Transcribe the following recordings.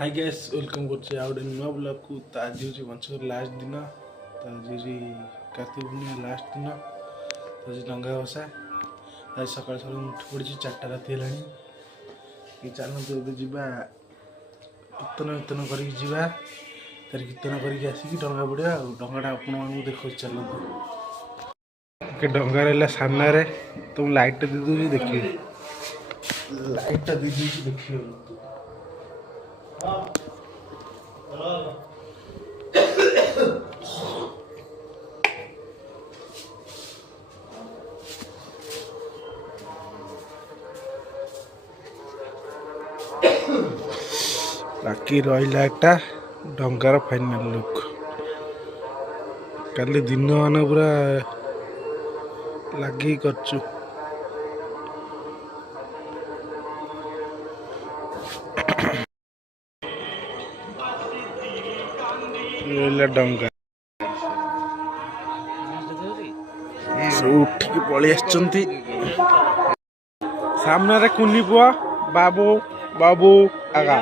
Hi guys welcome कर नुआ blog को। तो आज हूँ मंचर लास्ट दिन। तो आज कार्तिक पूर्णिमा लास्ट दिन। तो आज डंगा भसा आज सकाल सकाल उठ पड़ी 4टा राति है। चलते ଏବେ ଯିବା କୀର୍ତ୍ତନ କରିକି ଯିବା। ତାର କୀର୍ତ୍ତନ କରିକି ଆସିକି ଡଙ୍ଗା ବୁଡ଼ିବା ଆଉ ଡଙ୍ଗାଟା ଆପଣମାନଙ୍କୁ ଦେଖାଉଛି। ଚାଲନ୍ତୁ ଡଙ୍ଗା ରହିଲା ସାମ୍ନାରେ। ତ ମୁଁ ଲାଇଟ୍ଟା ଦେଇଦେଉଛି ଦେଖିବେ। ଲାଇଟ୍ଟା ଦେଇଦେଉଛି ଦେଖିବେ। बाकी रहा एटा डंगार फाइनाल लुक। काली दिन मान पूरा लगे करचु। डंगा उठिक पलि सामने कुनी पुआ बाबू बाबू आगा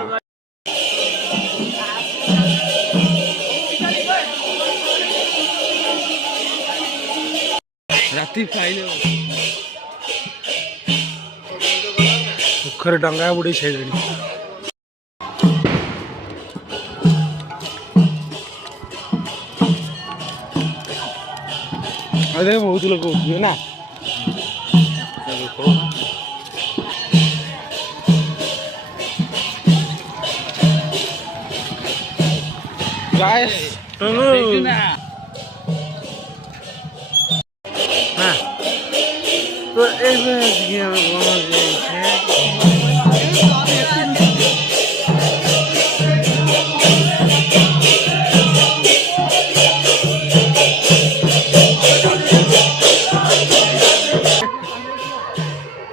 राति पोखर डंगा बुड़ी सारे बहुत लोग ना तो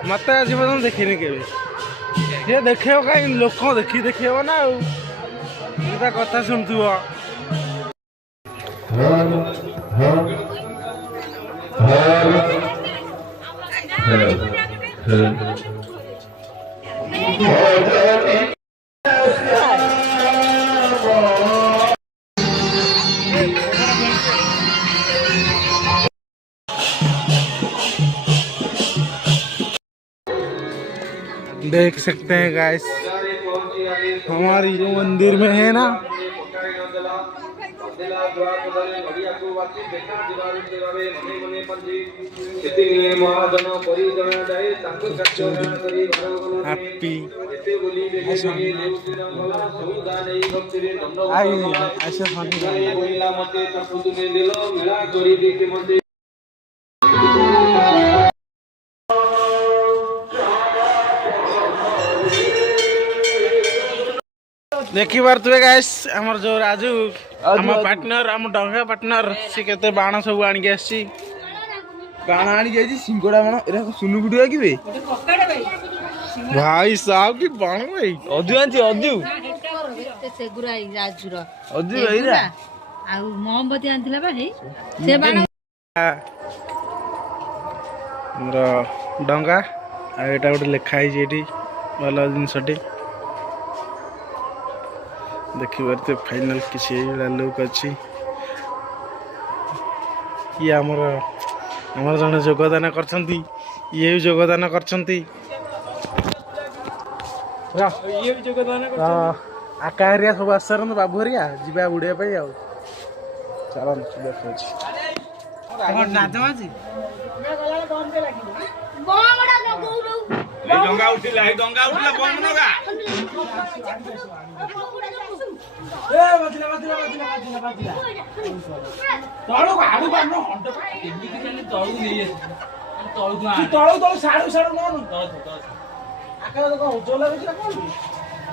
मत आज पर्यटन देखनी के देखे कहीं लोक देखे ना कथा शुणुव देख सकते हैं गाइस हमारी जो मंदिर में है ना देखी पारे गाइस आमर जो राजू आम पार्टनर आम डंगा पार्टनर सी केते बाण सब आनिक आसी बाण आनिक आसी सिंगड़ा बाण एरा सुनु गुडिया कि भाई साहब की बाण भाई अदु आंती अदु से गुराई राजूर अदु भाईरा आ मोमबत्ती आंतिला बा हे से बाण हमरा डंगा आ एटा गोटे लेखा है जेठी वाला जिनसटी देखी पारे फाइनाल किसी लुक अच्छी ये आमर जन योगदान करछंती ये भी योगदान करछंती आका हरिया सब आसर बाबू हरिया जीवा बुड़िया पे आ चल डंगा उठिला बम नगा ए बजला तळु आडू बानो हंट केमी के खाली तळु नहीं तळु साडू न आका तो ओजो लागछ कोन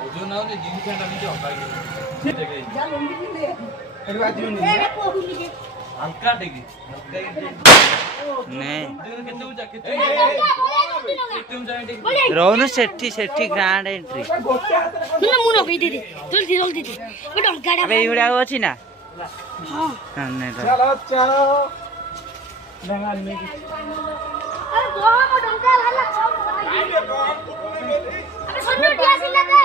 ओजो ना ने जिनी खांडा नि हका जा लंबी ले अरे बाजी नहीं हल्का टेगी नहीं रोनु सेठी ग्रांड एंट्री मुनो कहि दे जल्दी वो डंगाडा अबे इवडा अछि ना हां नहीं चलो डंगा में अरे डंगा वाला अबे सुनो दिया सिला दे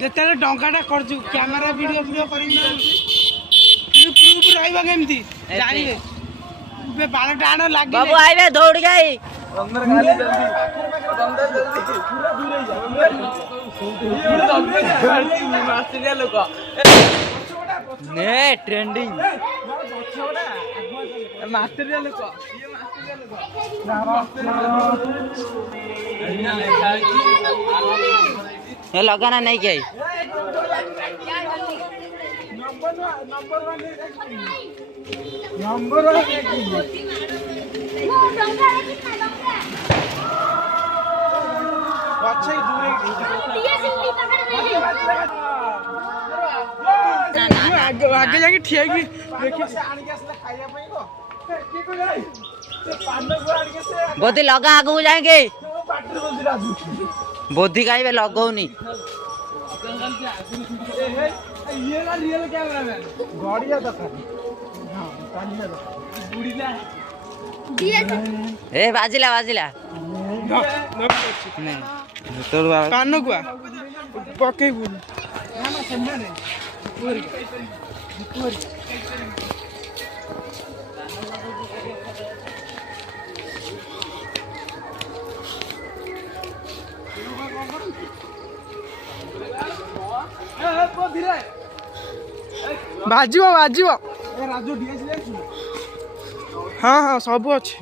ଯେତେବେଳେ ଟଙ୍କାଟା କରୁଛୁ କ୍ୟାମେରା ଭିଡ଼ିଓ ଭିଡ଼ିଓ କରିକି ପ୍ରୁଫ୍ ରହିବ କେମିତି ଜାଣିବେ ବାଳଟା ଆଣ ଲାଗି ବାବୁ ଆଇବେ ଦୌଡ଼ିକି ଆଇ ଲୋକ ନେ ଟ୍ରେଣ୍ଡିଂ ମାଷ୍ଟରିଆ ଲୋକ ଲଗାନା ନେଇକି ଆଇ ଆगे ଯାଇକି ଠିଆ ହେଇକି ବୋଧି ଲଗା ଆଗକୁ ଯାଇକି ବୋଧି ଖାଇବେ ଲଗଉନି ଏ ବାଜିଲା ବାଜିଲା କାନକୁଆ ପକେଇବୁ ବାଜିବ ବାଜିବ ହଁ ହଁ ସବୁ ଅଛି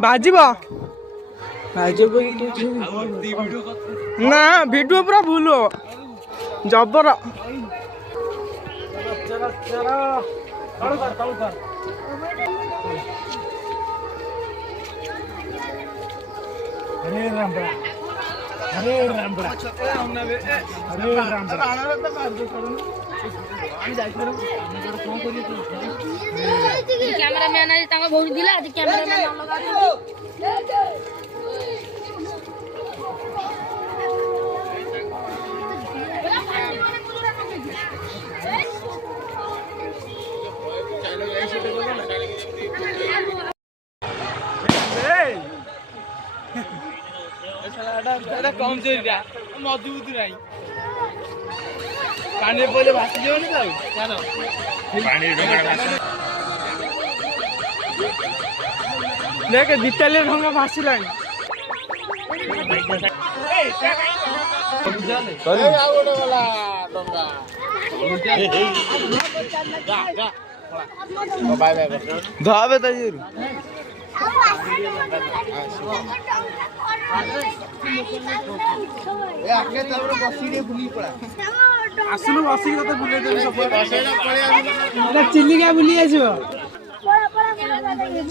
ବାଜିବ ନା ଭିଡ଼ିଓ ପୁରା ଭୁଲ ଜବର କ୍ୟାମେରାମ୍ୟାନ୍ ଆଜି ତାଙ୍କ ଭଉଣୀ ଥିଲା ଆଜି କ୍ୟାମେରାମ୍ୟାନ୍ କମଜୋରିଟା ମଜବୁତ ନାହିଁ ପାଣିରେ ପଇଲେ ଭାସି ଯିବନି ତ ଦେଖ ଦିତାଲିଆ ଢଙ୍ଗା ଭାସିଲାଣି ଧବେ ତ ଆସୁନୁ ବସିକି ତତେ ବୁଲେଇଦେବି ସବୁ ଚିଲିକା ବୁଲି ଆସିବ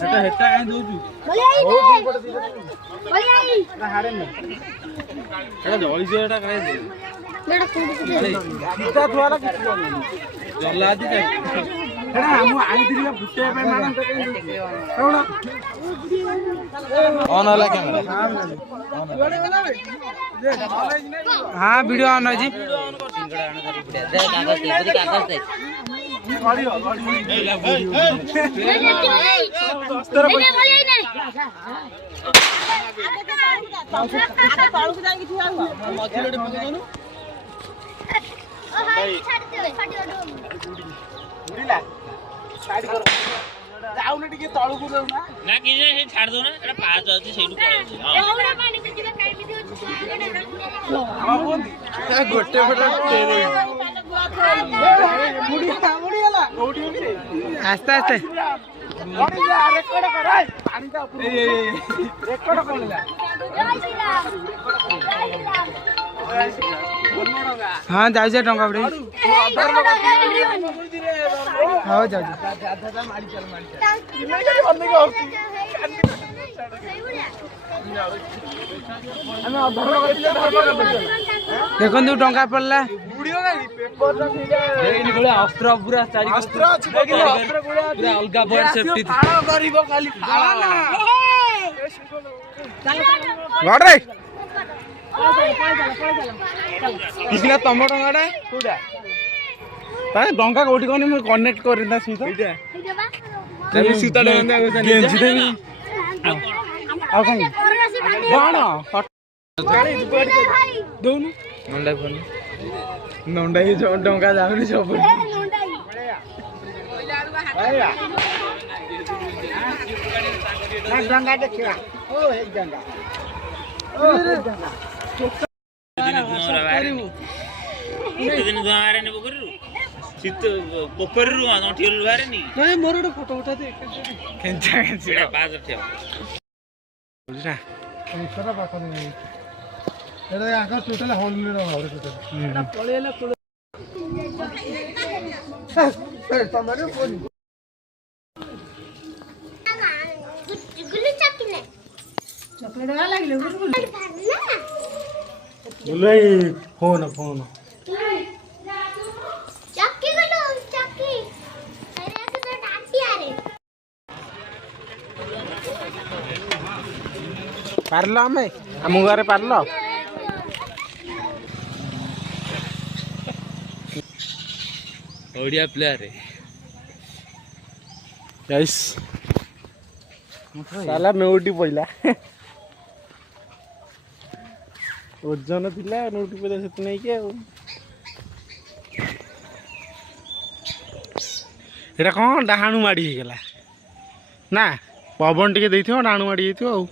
ହେଟା କାଇଁ ଦଉଛୁ ଜଳିଯିବ ଏଟା କାଇଁ ଜଲା ଆଜି ମୁଁ ଆଣିଥିଲି ଫୁଟେଇବା ପାଇଁ ମ୍ୟାଡ଼ାମ ଅନ୍ ହେଲା କ୍ୟାମେରା ହଁ ଭିଡ଼ିଓ ଅନ୍ ଅଛି ଯାଉନ ଟିକେ ତଳକୁ ଦଉନା ନା କି ଛାଡି ଦଉନା ଏଟା ପାହାଚ ଅଛି ସେଇଠୁ ପଳେଇଛି ଗୋଟେ ଆସ୍ତେ ଆସ୍ତେ हाँ जाऊे टंका पड़े हाँ जाऊे देखो टंका पड़ला अस्त्र पूरा अलग सेफ्टी किसी तुम टंका कौटा ତାହେଲେ ଡଙ୍ଗା କୋଉଠି କହନି ମୁଁ କନେକ୍ଟ କରିନି ତା ସହିତ ଗେଞ୍ଜି ଦେବି ଆଉ କଣ ଦଉନୁ ନଣ୍ଡା ଡଙ୍ଗା ଯାଉନି ସବୁ ଡଙ୍ଗା ଦେଖିବା ମୋର ଗୋଟେ ଫଟୋ ଉଠା ଦେ ଫୋନ ଫୋନ ପାରିଲ ଆମେ ଆମ ଘରେ ପାରିଲ ଓଡ଼ିଆ ପ୍ଲେୟାର ଗାଇସ୍ ସାଲା ନେଉଟି ପଇଲା ଓଜନ ଥିଲା ନେଉଟି ପଇଲା ସେତେ ନେଇକି ଆଉ ଏଇଟା କ'ଣ ଡାହାଣୁ ମାଡ଼ି ହେଇଗଲା ନା ପବନ ଟିକେ ଦେଇଥିବ ଡାହାଣୁ ମାଡ଼ି ଯାଇଥିବ ଆଉ